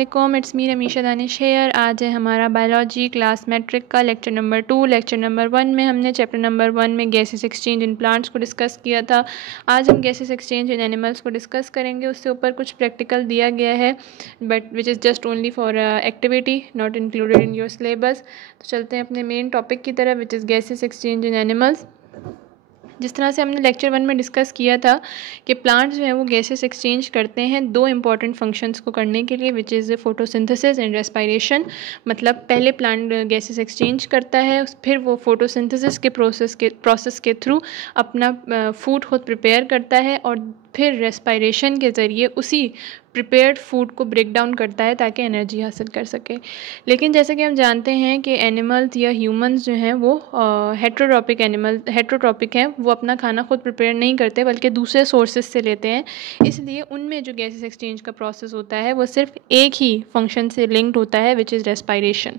अस्सलाम, it's me रमीशा Danish hair. आज है हमारा बायोलॉजी क्लास मैट्रिक का लेक्चर नंबर 2। लेक्चर नंबर 1 में हमने चैप्टर नंबर 1 में गैसेस एक्सचेंज इन प्लांट्स को डिस्कस किया था। आज हम गैसेस एक्सचेंज इन एनिमल्स को डिस्कस करेंगे। उससे ऊपर कुछ प्रैक्टिकल दिया गया है but which is just only for activity, not included in your syllabus. तो चलते हैं अपने मेन टॉपिक की तरफ, which is gases exchange in animals. जिस तरह से हमने लेक्चर 1 में डिस्कस किया था कि प्लांट्स जो है वो गैसेस एक्सचेंज करते हैं दो इंपॉर्टेंट फंक्शंस को करने के लिए, which is photosynthesis and respiration. मतलब पहले प्लांट गैसेस एक्सचेंज करता है, फिर वो फोटोसिंथेसिस के प्रोसेस के थ्रू अपना फूड खुद प्रिपेयर करता है और फिर रेस्पिरेशन के ज़रिए उसी प्रिपेयर्ड फूड को ब्रेक डाउन करता है ताकि एनर्जी हासिल कर सके। लेकिन जैसे कि हम जानते हैं कि एनिमल्स या ह्यूमंस जो हैं वो हेट्रोट्रॉपिक हैं, वो अपना खाना खुद प्रिपेयर नहीं करते बल्कि दूसरे सोर्सेज से लेते हैं। इसलिए उनमें जो गैसेस एक्सचेंज का प्रोसेस होता है वो सिर्फ एक ही फंक्शन से लिंक्ड होता है, विच इज़ रेस्पिरेशन।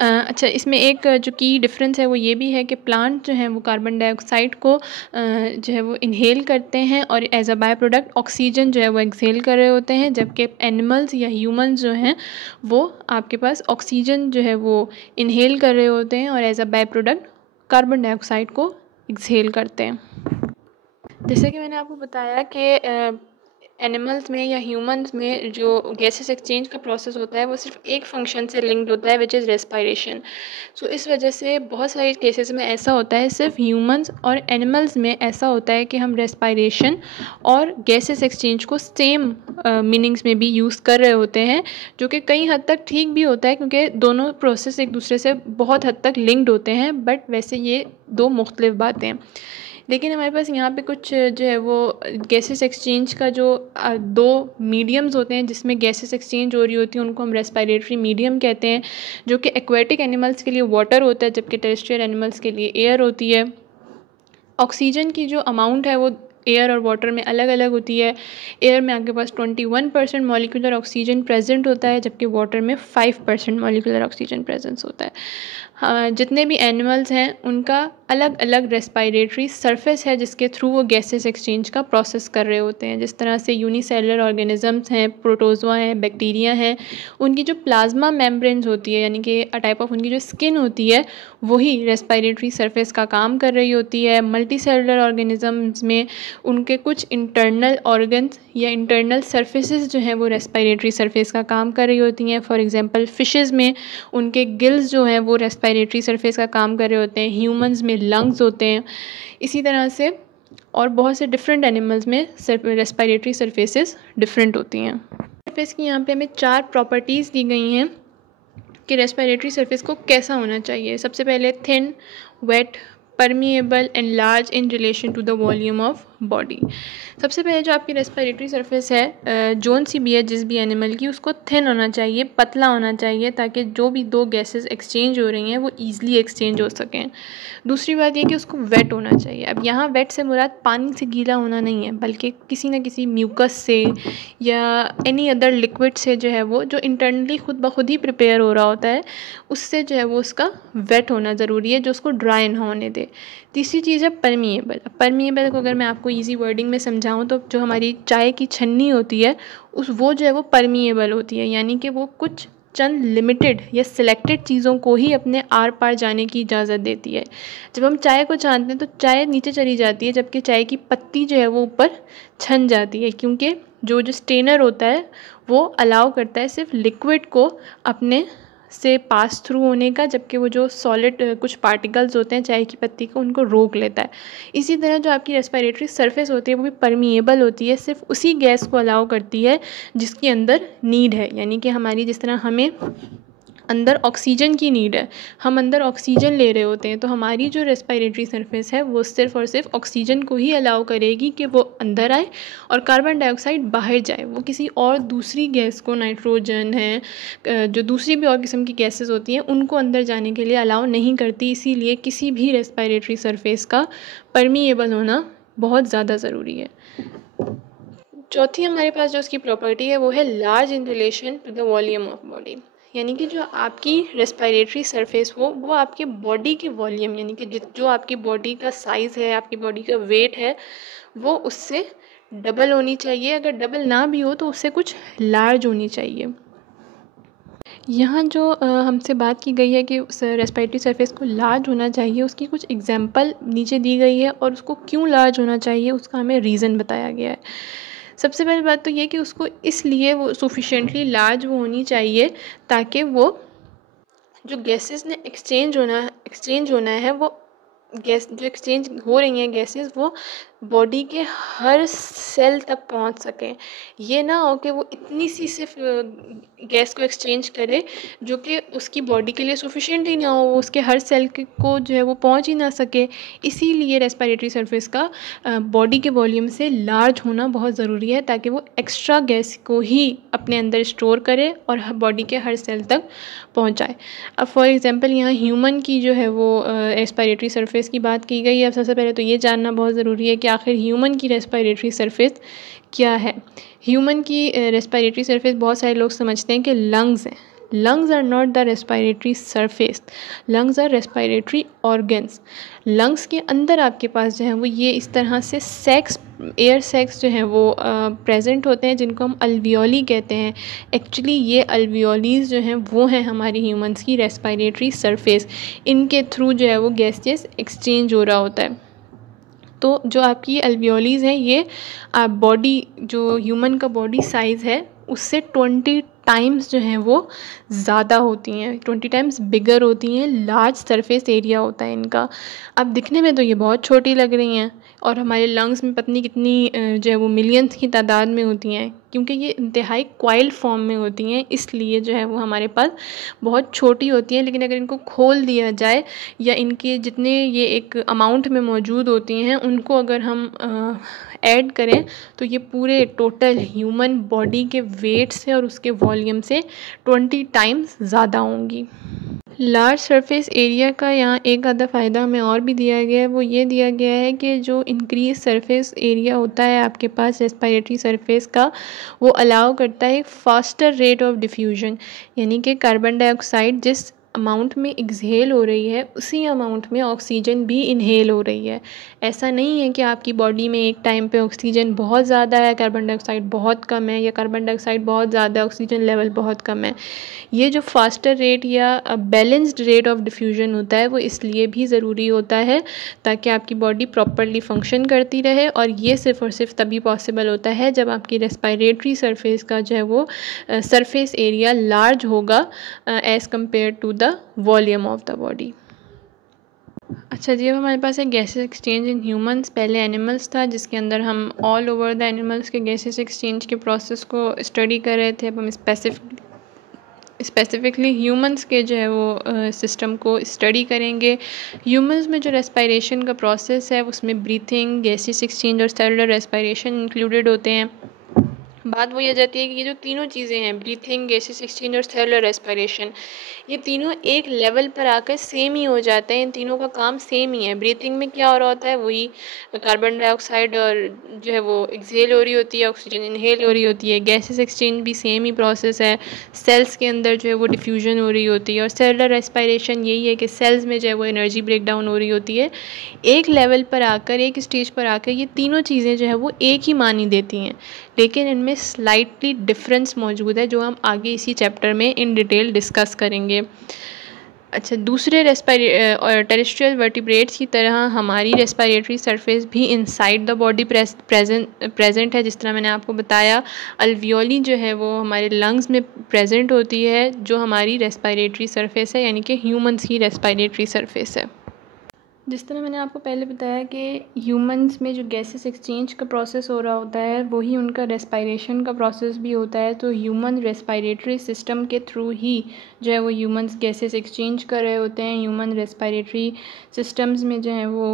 अच्छा, इसमें एक जो की डिफरेंस है वो ये भी है कि प्लांट जो हैं वो कार्बन डाइऑक्साइड को जो है वो इनहेल करते हैं और as a by product oxygen जो है वो एक्सहेल कर रहे होते हैं, जबकि एनिमल्स या ह्यूमंस जो हैं वो आपके पास ऑक्सीजन जो है वो इनहेल कर रहे होते हैं और as a by product carbon dioxide को एक्सहेल करते हैं। जैसे कि मैंने आपको बताया कि एनिमल्स में या ह्यूमंस में जो गैसेस एक्सचेंज का प्रोसेस होता है वो सिर्फ एक फंक्शन से लिंक्ड होता है, विच इज़ रेस्पिरेशन। सो इस वजह से बहुत सारे केसेस में ऐसा होता है, सिर्फ ह्यूमंस और एनिमल्स में ऐसा होता है कि हम रेस्पिरेशन और गैसेस एक्सचेंज को सेम मीनिंग्स में भी यूज़ कर रहे होते हैं, जो कि कई हद तक ठीक भी होता है क्योंकि दोनों प्रोसेस एक दूसरे से बहुत हद तक लिंक्ड होते हैं, बट वैसे ये दो मुख्तलिफ बातें हैं। लेकिन हमारे पास यहाँ पे कुछ जो है वो गैसेस एक्सचेंज का जो दो मीडियम्स होते हैं जिसमें गैसेस एक्सचेंज हो रही होती है, उनको हम रेस्पिरेटरी मीडियम कहते हैं, जो कि एक्वेटिक एनिमल्स के लिए वाटर होता है जबकि टेरेस्ट्रियल एनिमल्स के लिए एयर होती है। ऑक्सीजन की जो अमाउंट है वो एयर और वाटर में अलग अलग होती है। एयर में आपके पास 21% मॉलिक्यूलर ऑक्सीजन प्रेजेंट होता है, जबकि वाटर में 5% मॉलिक्यूलर ऑक्सीजन प्रेजेंस होता है। जितने भी एनिमल्स हैं उनका अलग अलग रेस्पिरेटरी सरफेस है जिसके थ्रू वो गैसेस एक्सचेंज का प्रोसेस कर रहे होते हैं। जिस तरह से यूनिसेलुलर ऑर्गेनिजम्स हैं, प्रोटोजोआ हैं, बैक्टीरिया हैं, उनकी जो प्लाज्मा मेम्ब्रेन्स होती है यानी कि अ टाइप ऑफ उनकी जो स्किन होती है वही रेस्पिरेटरी सरफेस का काम कर रही होती है। मल्टी सेलुलर ऑर्गेनिजम्स में उनके कुछ इंटरनल ऑर्गन्स या इंटरनल सरफेसेस जो हैं वो रेस्पिरेटरी सरफेस का काम कर रही होती हैं। फॉर एग्जांपल फ़िशेस में उनके गिल्स जो हैं वो रेस्पिरेटरी सरफेस का काम कर रहे होते हैं। ह्यूमंस में लंग्स होते हैं। इसी तरह से और बहुत से डिफरेंट एनिमल्स में रेस्पिरेटरी सरफेसेस डिफरेंट होती हैं। सरफेस की यहाँ पे हमें 4 प्रॉपर्टीज़ दी गई हैं कि रेस्पिरेटरी सरफेस को कैसा होना चाहिए। सबसे पहले thin, wet, permeable and large in relation to the volume of body. सबसे पहले जो आपकी रेस्पिरेटरी सरफेस है जोन सी भी है जिस भी एनिमल की, उसको थिन होना चाहिए, पतला होना चाहिए, ताकि जो भी दो गैसेस एक्सचेंज हो रही हैं वो ईज़िली एक्सचेंज हो सकें। दूसरी बात ये कि उसको वेट होना चाहिए। अब यहाँ वेट से मुराद पानी से गीला होना नहीं है, बल्कि किसी न किसी म्यूकस से या एनी अदर लिक्विड से जो है वो जो इंटरनली खुद ब खुद ही प्रिपेयर हो रहा होता है उससे जो है वो उसका वेट होना ज़रूरी है, जो उसको ड्राई ना होने दे। तीसरी चीज़ है परमिएबल। परमिएबल को अगर मैं आपको इजी वर्डिंग में समझाऊं तो जो हमारी चाय की छन्नी होती है वो जो है वो परमिएबल होती है, यानी कि वो कुछ चंद लिमिटेड या सिलेक्टेड चीज़ों को ही अपने आर पार जाने की इजाज़त देती है। जब हम चाय को छानते हैं तो चाय नीचे चली जाती है, जबकि चाय की पत्ती जो है वो ऊपर छन जाती है, क्योंकि जो स्टेनर होता है वो अलाउ करता है सिर्फ लिक्विड को अपने से पास थ्रू होने का, जबकि वो जो सॉलिड कुछ पार्टिकल्स होते हैं चाय की पत्ती को उनको रोक लेता है। इसी तरह जो आपकी रेस्पिरेटरी सरफेस होती है वो भी परमिएबल होती है, सिर्फ उसी गैस को अलाउ करती है जिसकी अंदर नीड है। यानी कि हमारी जिस तरह हमें अंदर ऑक्सीजन की नीड है, हम अंदर ऑक्सीजन ले रहे होते हैं, तो हमारी जो रेस्पिरेटरी सरफेस है वो सिर्फ और सिर्फ ऑक्सीजन को ही अलाउ करेगी कि वो अंदर आए और कार्बन डाइऑक्साइड बाहर जाए। वो किसी और दूसरी गैस को, नाइट्रोजन है, जो दूसरी भी और किस्म की गैसेस होती हैं, उनको अंदर जाने के लिए अलाउ नहीं करती। इसीलिए किसी भी रेस्पिरेटरी सरफेस का परमिएबल होना बहुत ज़्यादा ज़रूरी है। चौथी हमारे पास जो उसकी प्रॉपर्टी है वो है large in relation to the volume of body. यानी कि जो आपकी रेस्पिरेटरी सरफेस हो वो आपके बॉडी के वॉल्यूम, यानी कि जो आपकी बॉडी का साइज़ है, आपकी बॉडी का वेट है, वो उससे डबल होनी चाहिए, अगर डबल ना भी हो तो उससे कुछ लार्ज होनी चाहिए। यहाँ जो हमसे बात की गई है कि उस रेस्पिरेटरी सरफेस को लार्ज होना चाहिए, उसकी कुछ एग्जांपल नीचे दी गई है और उसको क्यों लार्ज होना चाहिए उसका हमें रीज़न बताया गया है। सबसे पहली बात तो ये कि उसको इसलिए वो सफिशेंटली लार्ज वो होनी चाहिए ताकि वो जो गैसेस ने एक्सचेंज होना है वो गैस जो एक्सचेंज हो रही हैं गैसेस वो बॉडी के हर सेल तक पहुंच सकें। ये ना हो कि वो इतनी सी सिर्फ गैस को एक्सचेंज करे जो कि उसकी बॉडी के लिए सफिशिएंट ही ना हो, वो उसके हर सेल को जो है वो पहुंच ही ना सके। इसीलिए रेस्पिरेटरी सरफेस का बॉडी के वॉल्यूम से लार्ज होना बहुत ज़रूरी है ताकि वो एक्स्ट्रा गैस को ही अपने अंदर स्टोर करे और बॉडी के हर सेल तक पहुंचाए। अब फॉर एग्जांपल यहाँ ह्यूमन की जो है वो रेस्पिरेटरी सरफेस की बात की गई है। अब सबसे पहले तो ये जानना बहुत ज़रूरी है कि आखिर ह्यूमन की रेस्पिरेटरी सरफेस क्या है। ह्यूमन की रेस्पिरेटरी सरफेस बहुत सारे लोग समझते हैं कि लंग्स हैं। Lungs are not the respiratory surface, lungs are respiratory organs. Lungs के अंदर आपके पास जो है वो ये इस तरह से एयर सैक्स जो हैं वो प्रेजेंट होते हैं जिनको हम अल्वियोली कहते हैं। एक्चुअली ये अल्वियोलीज जो हैं वो हैं हमारी ह्यूमंस की रेस्पिरेटरी सरफेस। इनके थ्रू जो है वो गैसेस एक्सचेंज हो रहा होता है। तो जो आपकी अल्वियोलीज हैं ये बॉडी जो ह्यूमन का बॉडी साइज़ है उससे 20 टाइम्स जो हैं वो ज़्यादा होती हैं, 20 टाइम्स बिगर होती हैं। लार्ज सरफेस एरिया होता है इनका। अब दिखने में तो ये बहुत छोटी लग रही हैं और हमारे लंग्स में पता नहीं कितनी जो है वो मिलियंस की तादाद में होती हैं, क्योंकि ये इंतहाई कॉइल फॉर्म में होती हैं इसलिए जो है वो हमारे पास बहुत छोटी होती हैं। लेकिन अगर इनको खोल दिया जाए या इनके जितने ये एक अमाउंट में मौजूद होती हैं उनको अगर हम ऐड करें तो ये पूरे टोटल ह्यूमन बॉडी के वेट से और उसके वॉल्यूम से 20 टाइम्स ज़्यादा होंगी। लार्ज सरफेस एरिया का यहाँ एक आधा फ़ायदा हमें और भी दिया गया है, वो ये दिया गया है कि जो इंक्रीज सरफेस एरिया होता है आपके पास रेस्पिरेटरी सरफेस का, वो अलाउ करता है फास्टर रेट ऑफ डिफ्यूजन, यानी कि कार्बन डाइऑक्साइड जिस अमाउंट में एक्सहेल हो रही है उसी अमाउंट में ऑक्सीजन भी इनहेल हो रही है। ऐसा नहीं है कि आपकी बॉडी में एक टाइम पे ऑक्सीजन बहुत ज़्यादा है, कार्बन डाइऑक्साइड बहुत कम है, या कार्बन डाइऑक्साइड बहुत ज़्यादा है, ऑक्सीजन लेवल बहुत कम है। ये जो फास्टर रेट या बैलेंस्ड रेट ऑफ डिफ्यूजन होता है वो इसलिए भी ज़रूरी होता है ताकि आपकी बॉडी प्रॉपरली फंक्शन करती रहे, और ये सिर्फ़ और सिर्फ तभी पॉसिबल होता है जब आपकी रेस्पिरेटरी सरफेस का जो है वो सरफेस एरिया लार्ज होगा as compare to the volume of the body. अच्छा जी, अब हमारे पास है गैसेस एक्सचेंज इन ह्यूमंस। पहले एनिमल्स था जिसके अंदर हम ऑल ओवर द एनिमल्स के गैसेस एक्सचेंज के प्रोसेस को स्टडी कर रहे थे। अब हम स्पेसिफिकली ह्यूमंस के जो है वो सिस्टम को स्टडी करेंगे। ह्यूमंस में जो रेस्पिरेशन का प्रोसेस है उसमें ब्रीथिंग, गैसेस एक्सचेंज और सेलुलर रेस्पिरेशन इंक्लूडेड होते हैं। बात वो ये जाती है कि ये जो तीनों चीज़ें हैं, ब्रीथिंग, गैसेस एक्सचेंज और सेलुलर रेस्पिरेशन, ये तीनों एक लेवल पर आकर सेम ही हो जाते हैं। इन तीनों का काम सेम ही है। ब्रीथिंग में क्या हो रहा होता है, वही कार्बन डाइऑक्साइड और जो है वो एक्सहेल हो रही होती है, ऑक्सीजन इनहेल हो रही होती है। गैसेस एक्सचेंज भी सेम ही प्रोसेस है, सेल्स के अंदर जो है वो डिफ्यूजन हो रही होती है। और सेलुलर रेस्पिरेशन यही है कि सेल्स में जो है वो एनर्जी ब्रेक डाउन हो रही होती है। एक लेवल पर आकर, एक स्टेज पर आकर ये तीनों चीज़ें जो है वो एक ही मानी देती हैं, लेकिन इनमें स्लाइटली डिफरेंस मौजूद है जो हम आगे इसी चैप्टर में इन डिटेल डिस्कस करेंगे। अच्छा, दूसरे टेरेस्ट्रियल वर्टिब्रेट्स की तरह हमारी रेस्पिरेटरी सरफेस भी इनसाइड द बॉडी प्रेजेंट है। जिस तरह मैंने आपको बताया, अल्वियोली जो है वो हमारे लंग्स में प्रेजेंट होती है जो हमारी रेस्पिरेटरी सरफेस है, यानी कि ह्यूमंस की रेस्पिरेटरी सरफेस है। जिस तरह मैंने आपको पहले बताया कि ह्यूमंस में जो गैसेस एक्सचेंज का प्रोसेस हो रहा होता है वही उनका रेस्पिरेशन का प्रोसेस भी होता है। तो ह्यूमन रेस्पिरेटरी सिस्टम के थ्रू ही जो है वो ह्यूमंस गैसेस एक्सचेंज कर रहे होते हैं। ह्यूमन रेस्पिरेटरी सिस्टम्स में जो है वो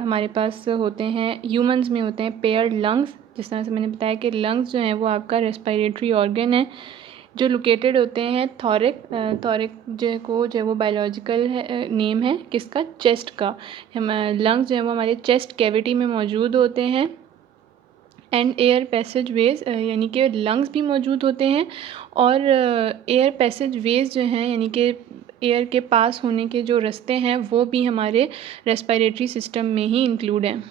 हमारे पास होते हैं, ह्यूमंस में होते हैं पेयर्ड लंग्स। जिस तरह से मैंने बताया कि लंग्स जो हैं वो आपका रेस्पिरेटरी ऑर्गन है जो लोकेटेड होते हैं थॉरिक जो है वो बायोलॉजिकल नेम है किसका, चेस्ट का। हम लंग्स जो है वो हमारे चेस्ट कैविटी में मौजूद होते हैं। एंड एयर पैसेज वेज, यानी कि लंग्स भी मौजूद होते हैं और एयर पैसेज वेज जो हैं यानी कि एयर के पास होने के जो रास्ते हैं वो भी हमारे रेस्पिरेटरी सिस्टम में ही इंक्लूड हैं।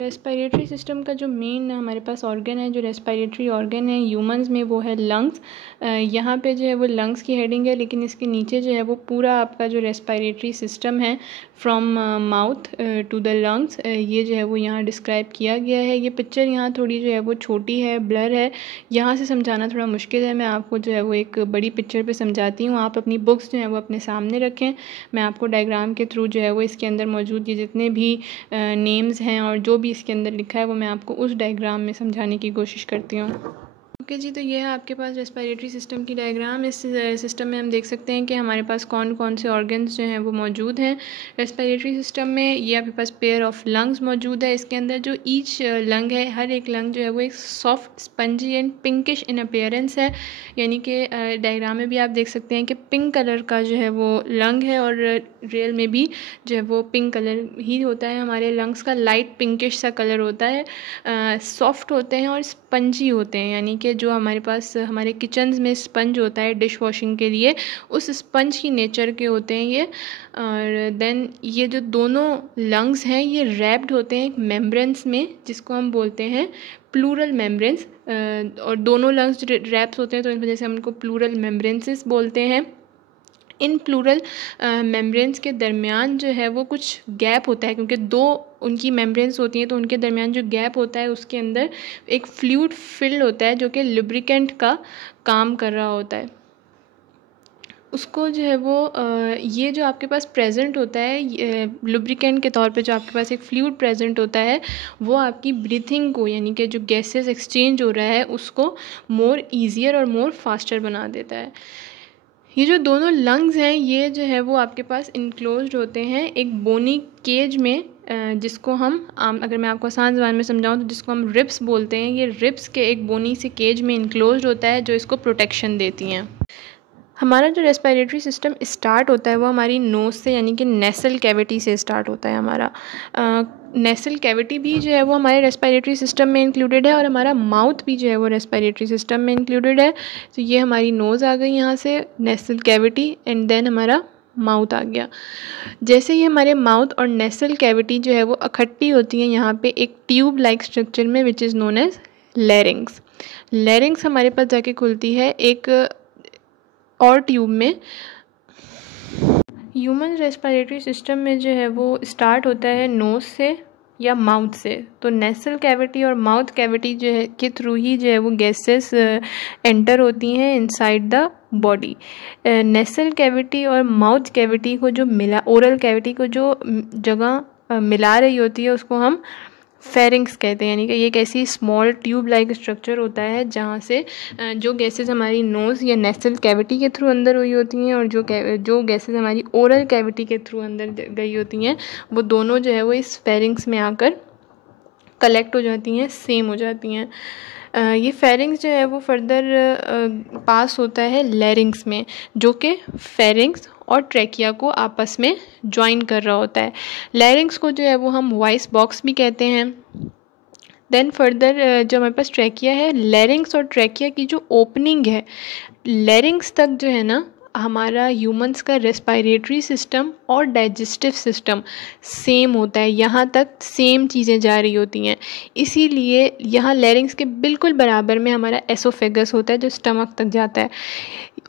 रेस्पिरेटरी सिस्टम का जो मेन हमारे पास ऑर्गन है, जो रेस्पिरेटरी ऑर्गन है ह्यूमंस में, वो है लंग्स। यहाँ पे जो है वो लंग्स की हेडिंग है, लेकिन इसके नीचे जो है वो पूरा आपका जो रेस्पिरेटरी सिस्टम है from mouth to the lungs, ये जो है वो यहाँ डिस्क्राइब किया गया है। ये पिक्चर यहाँ थोड़ी जो है वो छोटी है, ब्लर है, यहाँ से समझाना थोड़ा मुश्किल है। मैं आपको जो है वो एक बड़ी पिक्चर पे समझाती हूँ। आप अपनी बुक्स जो है वो अपने सामने रखें। मैं आपको डायग्राम के थ्रू जो है वो इसके अंदर मौजूद ये जितने भी नेम्स हैं और जो भी इसके अंदर लिखा है वो मैं आपको उस डायग्राम में समझाने की कोशिश करती हूँ। ओके जी, तो ये है आपके पास रेस्पिरेटरी सिस्टम की डायग्राम। इस सिस्टम में हम देख सकते हैं कि हमारे पास कौन कौन से ऑर्गन्स जो हैं वो मौजूद हैं रेस्पिरेटरी सिस्टम में। ये आपके पास पेयर ऑफ लंग्स मौजूद है। इसके अंदर जो ईच लंग है, हर एक लंग जो है वो एक soft spongy and pinkish in appearance है, यानी कि डायग्राम में भी आप देख सकते हैं कि पिंक कलर का जो है वो लंग है, और रियल में भी जो है वो पिंक कलर ही होता है। हमारे लंग्स का लाइट पिंकिश सा कलर होता है, सॉफ्ट होते हैं और स्पंजी होते हैं, यानी कि जो हमारे पास हमारे किचन्स में स्पंज होता है डिश वॉशिंग के लिए, उस स्पंज की नेचर के होते हैं ये। और देन ये जो दोनों लंग्स हैं ये रैप्ड होते हैं एक मेम्ब्रेंस में, जिसको हम बोलते हैं प्लूरल मेम्ब्रेंस, और दोनों लंग्स रैप्स होते हैं तो इस वजह से हम उनको प्लूरल मेम्ब्रेंसेस बोलते हैं। इन प्लूरल मेम्ब्रेन्स के दरमियान जो है वो कुछ गैप होता है, क्योंकि दो उनकी मेम्ब्रेन्स होती हैं, तो उनके दरमियान जो गैप होता है उसके अंदर एक फ्लूइड फिल्ड होता है जो कि लुब्रिकेंट का काम कर रहा होता है। उसको जो है वो ये जो आपके पास प्रेजेंट होता है लुब्रिकेंट के तौर पे, जो आपके पास एक फ्लूइड प्रेजेंट होता है, वो आपकी ब्रीथिंग को, यानी कि जो गैसेस एक्सचेंज हो रहा है उसको मोर ईजियर और मोर फास्टर बना देता है। ये जो दोनों लंग्स हैं ये जो है वो आपके पास इनक्लोज्ड होते हैं एक बोनी केज में, जिसको हम अगर मैं आपको आसान ज़बान में समझाऊं तो जिसको हम रिब्स बोलते हैं। ये रिब्स के एक बोनी से केज में इनक्लोज्ड होता है जो इसको प्रोटेक्शन देती हैं। हमारा जो रेस्पिरेटरी सिस्टम स्टार्ट होता है वो हमारी नोज़ से, यानी कि नेसल कैविटी से स्टार्ट होता है हमारा। नेसल कैविटी भी जो है वो हमारे रेस्पिरेटरी सिस्टम में इंक्लूडेड है, और हमारा माउथ भी जो है वो रेस्पिरेटरी सिस्टम में इंक्लूडेड है। तो ये हमारी नोज़ आ गई यहाँ से, नेसल कैविटी, एंड देन हमारा माउथ आ गया। जैसे ही हमारे माउथ और नेसल कैविटी जो है वो इकट्ठी होती हैं यहाँ पे एक ट्यूब लाइक स्ट्रक्चर में, which is known as larynx. Larynx हमारे पास जाके खुलती है एक और ट्यूब में। ह्यूमन रेस्पिरेटरी सिस्टम में जो है वो स्टार्ट होता है नोज़ से या माउथ से, तो नेसल कैविटी और माउथ कैविटी जो है के थ्रू ही जो है वो गैसेस एंटर होती हैं inside the body. Nasal cavity और माउथ कैविटी को जो मिला, ओरल कैविटी को जो जगह मिला रही होती है उसको हम फेरिंग्स कहते हैं, यानी कि ये एक ऐसी स्मॉल ट्यूब लाइक स्ट्रक्चर होता है जहाँ से जो गैसेस हमारी नोज़ या नेसल कैविटी के थ्रू अंदर हुई होती हैं और जो गैसेस हमारी ओरल कैविटी के थ्रू अंदर गई होती हैं, वो दोनों जो है वो इस फेरिंग्स में आकर कलेक्ट हो जाती हैं, सेम हो जाती हैं। ये फेरिंग्स जो है वो फर्दर पास होता है लैरिंग्स में, जो कि फेरिंग्स और ट्रैकिया को आपस में ज्वाइन कर रहा होता है। लैरिंग्स को जो है वो हम वॉइस बॉक्स भी कहते हैं। देन फर्दर जो हमारे पास ट्रैकिया है, लैरिंग्स और ट्रैकिया की जो ओपनिंग है, लैरिंग्स तक जो है ना हमारा ह्यूमंस का रेस्पिरेटरी सिस्टम और डाइजेस्टिव सिस्टम सेम होता है, यहाँ तक सेम चीज़ें जा रही होती हैं। इसीलिए यहाँ लैरिंग्स के बिल्कुल बराबर में हमारा एसोफेगस होता है जो स्टमक तक जाता है,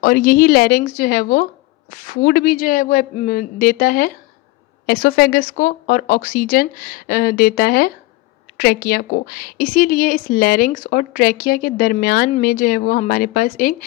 और यही लैरिंग्स जो है वो फूड भी जो है वो देता है एसोफेगस को और ऑक्सीजन देता है ट्रैकिया को। इसीलिए इस लैरिंग्स और ट्रैकिया के दरमियान में जो है वो हमारे पास एक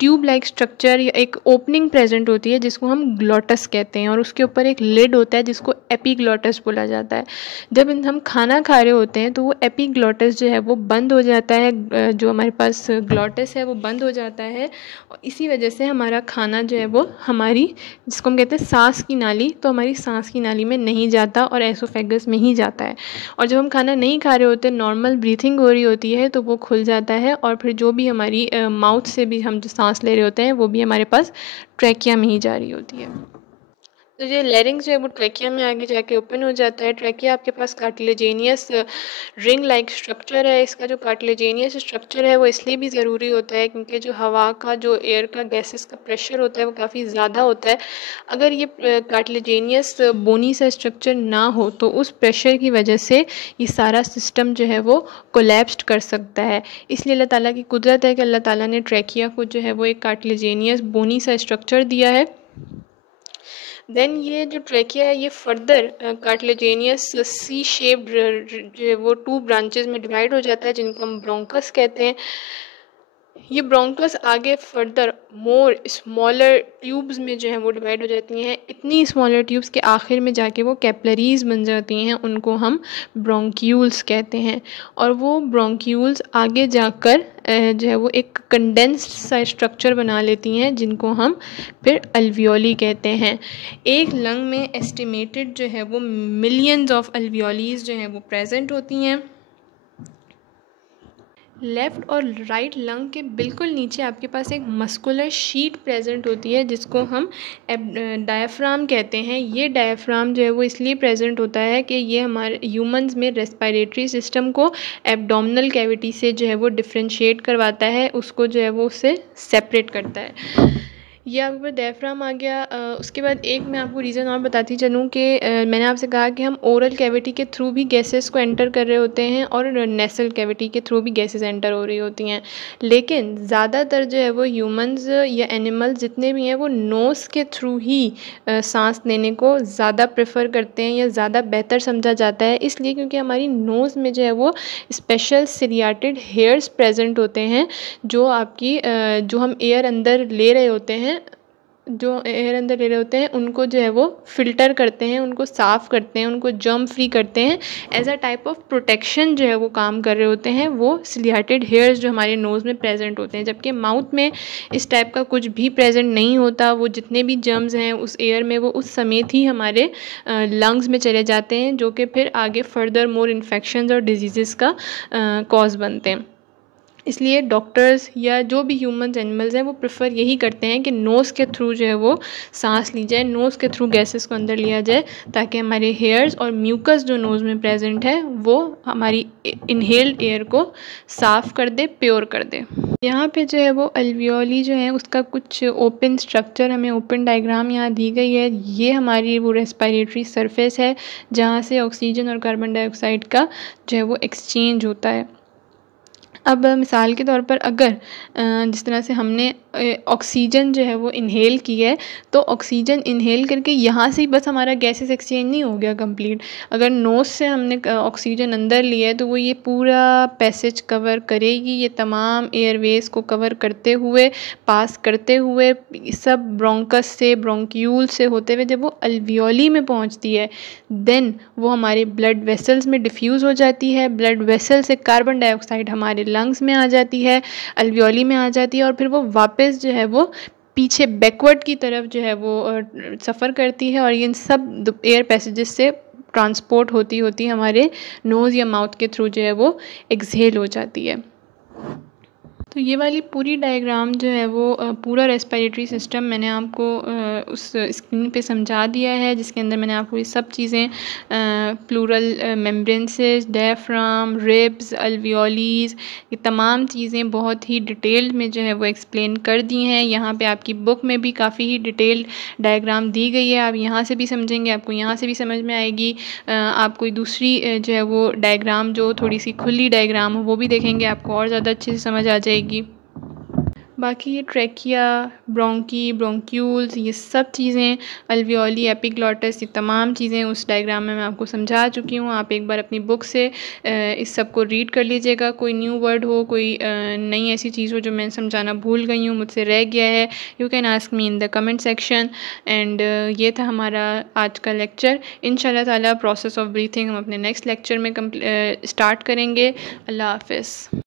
ट्यूब लाइक स्ट्रक्चर या एक ओपनिंग प्रेजेंट होती है जिसको हम ग्लॉटस कहते हैं, और उसके ऊपर एक लिड होता है जिसको एपीग्लॉटस बोला जाता है। जब हम खाना खा रहे होते हैं तो वो एपीग्लॉटस जो है वो बंद हो जाता है, जो हमारे पास ग्लॉटस है वो बंद हो जाता है, और इसी वजह से हमारा खाना जो है वो हमारी, जिसको हम कहते हैं सांस की नाली, तो हमारी सांस की नाली में नहीं जाता और एसोफेगस में ही जाता है। और जब हम खाना नहीं खा रहे होते, नॉर्मल ब्रीथिंग हो रही होती है, तो वो खुल जाता है, और फिर जो भी हमारी माउथ से भी हम जो सांस ले रहे होते हैं वो भी हमारे पास ट्रैकिया में ही जा रही होती है। तो ये लेरिंग्स जो है वो ट्रैकिया में आगे जाके ओपन हो जाता है। ट्रैकिया आपके पास कार्टिलेजेनियस रिंग लाइक स्ट्रक्चर है। इसका जो कार्टिलेजेनियस स्ट्रक्चर है वो इसलिए भी ज़रूरी होता है क्योंकि जो हवा का, जो एयर का, गैसेस का प्रेशर होता है वो काफ़ी ज़्यादा होता है। अगर ये कार्टिलेजेनियस बोनी सा स्ट्रक्चर ना हो तो उस प्रेशर की वजह से ये सारा सिस्टम जो है वो कोलैप्स्ड कर सकता है। इसलिए अल्लाह ताला की कुदरत है कि अल्लाह ताला ने ट्रैकिया को जो है वो एक कार्टिलेजेनियस बोनी सा स्ट्रक्चर दिया है। देन ये जो ट्रैकिया है ये फर्दर कार्टिलेजेनियस सी शेप्ड जो है वो 2 ब्रांचेस में डिवाइड हो जाता है जिनको हम ब्रोंकस कहते हैं। ये ब्रोंकस आगे फर्दर मोर स्मॉलर ट्यूब्स में जो है वो डिवाइड हो जाती हैं। इतनी स्मॉलर ट्यूब्स के आखिर में जाके वो कैपिलरीज बन जाती हैं, उनको हम ब्रोंक्यूल्स कहते हैं। और वो ब्रोंक्यूल्स आगे जाकर जो है वो एक कंडेंस्ड सा स्ट्रक्चर बना लेती हैं जिनको हम फिर अल्वियोली कहते हैं। एक लंग में एस्टिमेटेड जो है वो मिलियंस ऑफ अल्वियोलीज जो हैं वो प्रेजेंट होती हैं। लेफ़्ट और राइट लंग के बिल्कुल नीचे आपके पास एक मस्कुलर शीट प्रेजेंट होती है जिसको हम डायफ्राम कहते हैं। ये डायफ्राम जो है वो इसलिए प्रेजेंट होता है कि ये हमारे ह्यूमंस में रेस्पिरेटरी सिस्टम को एब्डोमिनल कैविटी से जो है वो डिफ्रेंशिएट करवाता है, उसको जो है वो उससे सेपरेट करता है। ये आपके पास डायफ्राम आ गया। उसके बाद एक मैं आपको रीज़न और बताती चलूँ कि मैंने आपसे कहा कि हम ओरल कैविटी के थ्रू भी गैसेस को एंटर कर रहे होते हैं और नेसल कैविटी के थ्रू भी गैसेस एंटर हो रही होती हैं, लेकिन ज़्यादातर जो है वो ह्यूमंस या एनिमल्स जितने भी हैं वो नोज़ के थ्रू ही सांस लेने को ज़्यादा प्रेफर करते हैं या ज़्यादा बेहतर समझा जाता है। इसलिए क्योंकि हमारी नोज़ में जो है वो स्पेशल सीरियाटेड हेयर्स प्रेजेंट होते हैं जो आपकी जो हम एयर अंदर ले रहे होते हैं, उनको जो है वो फ़िल्टर करते हैं, उनको साफ़ करते हैं, उनको जर्म फ्री करते हैं। As a type of protection जो है वो काम कर रहे होते हैं वो सीरियाटेड हेयर्स जो हमारे नोज़ में प्रेजेंट होते हैं। जबकि माउथ में इस टाइप का कुछ भी प्रेजेंट नहीं होता। वो जितने भी जर्म्स हैं उस एयर में वो उस समेत ही हमारे लंग्स में चले जाते हैं, जो कि फिर आगे फर्दर मोर इन्फेक्शंस और डिजीज़ का कॉज बनते हैं। इसलिए डॉक्टर्स या जो भी ह्यूमंस एनिमल्स हैं वो प्रेफर यही करते हैं कि नोज़ के थ्रू जो है वो सांस ली जाए, नोज़ के थ्रू गैसेस को अंदर लिया जाए, ताकि हमारे हेयर्स और म्यूकस जो नोज़ में प्रेजेंट है वो हमारी इनहेल्ड एयर को साफ़ कर दे, प्योर कर दे। यहाँ पे जो है वो अल्वियोली जो है उसका कुछ ओपन स्ट्रक्चर, हमें ओपन डायग्राम यहाँ दी गई है। ये हमारी वो रेस्पिरेटरी सरफेस है जहाँ से ऑक्सीजन और कार्बन डाइऑक्साइड का जो है वो एक्सचेंज होता है। अब मिसाल के तौर पर अगर जिस तरह से हमने ऑक्सीजन जो है वो इनहेल की है, तो ऑक्सीजन इनहेल करके यहाँ से ही बस हमारा गैसेस एक्सचेंज नहीं हो गया कंप्लीट। अगर नोज़ से हमने ऑक्सीजन अंदर लिया है तो वो ये पूरा पैसेज कवर करेगी, ये तमाम एयरवेज को कवर करते हुए, पास करते हुए, सब ब्रोंकस से, ब्रोंक्यूल से होते हुए जब वो अल्वियोली में पहुँचती है, देन वो हमारे ब्लड वेसल्स में डिफ्यूज़ हो जाती है। ब्लड वेसल से कार्बन डाइऑक्साइड हमारे लंग्स में आ जाती है, अल्वियोली में आ जाती है, और फिर वो वापस जो है वो पीछे बैकवर्ड की तरफ जो है वो सफ़र करती है, और इन सब एयर पैसेजेस से ट्रांसपोर्ट होती होती हमारे नोज़ या माउथ के थ्रू जो है वो एक्सहेल हो जाती है। तो ये वाली पूरी डायग्राम जो है वो पूरा रेस्पिरेटरी सिस्टम मैंने आपको उस स्क्रीन पे समझा दिया है, जिसके अंदर मैंने आपको ये सब चीज़ें प्लूरल मेम्ब्रेंसेस, डायफ्राम, रिब्स, अल्वियोलीज, ये तमाम चीज़ें बहुत ही डिटेल्ड में जो है वो एक्सप्लेन कर दी हैं। यहाँ पे आपकी बुक में भी काफ़ी ही डिटेल्ड डायग्राम दी गई है। आप यहाँ से भी समझेंगे, आपको यहाँ से भी समझ में आएगी। आप कोई दूसरी जो है वो डायग्राम जो थोड़ी सी खुली डायग्राम हो वो भी देखेंगे, आपको और ज़्यादा अच्छे से समझ आ जाएगी। बाकी ये ट्रैकिया, ब्रोंकी, ब्रोंक्यूल्स, ये सब चीज़ें, अल्वियोली, एपिग्लॉटिस, ये तमाम चीज़ें उस डायग्राम में मैं आपको समझा चुकी हूँ। आप एक बार अपनी बुक से इस सब को रीड कर लीजिएगा। कोई न्यू वर्ड हो, कोई नई ऐसी चीज़ हो जो मैं समझाना भूल गई हूँ, मुझसे रह गया है, you can ask me in the comment section. And ये था हमारा आज का लेक्चर। इंशाल्लाह ताला प्रोसेस ऑफ ब्रीथिंग हम अपने नेक्स्ट लेक्चर में स्टार्ट करेंगे। अल्लाह हाफ़िज़।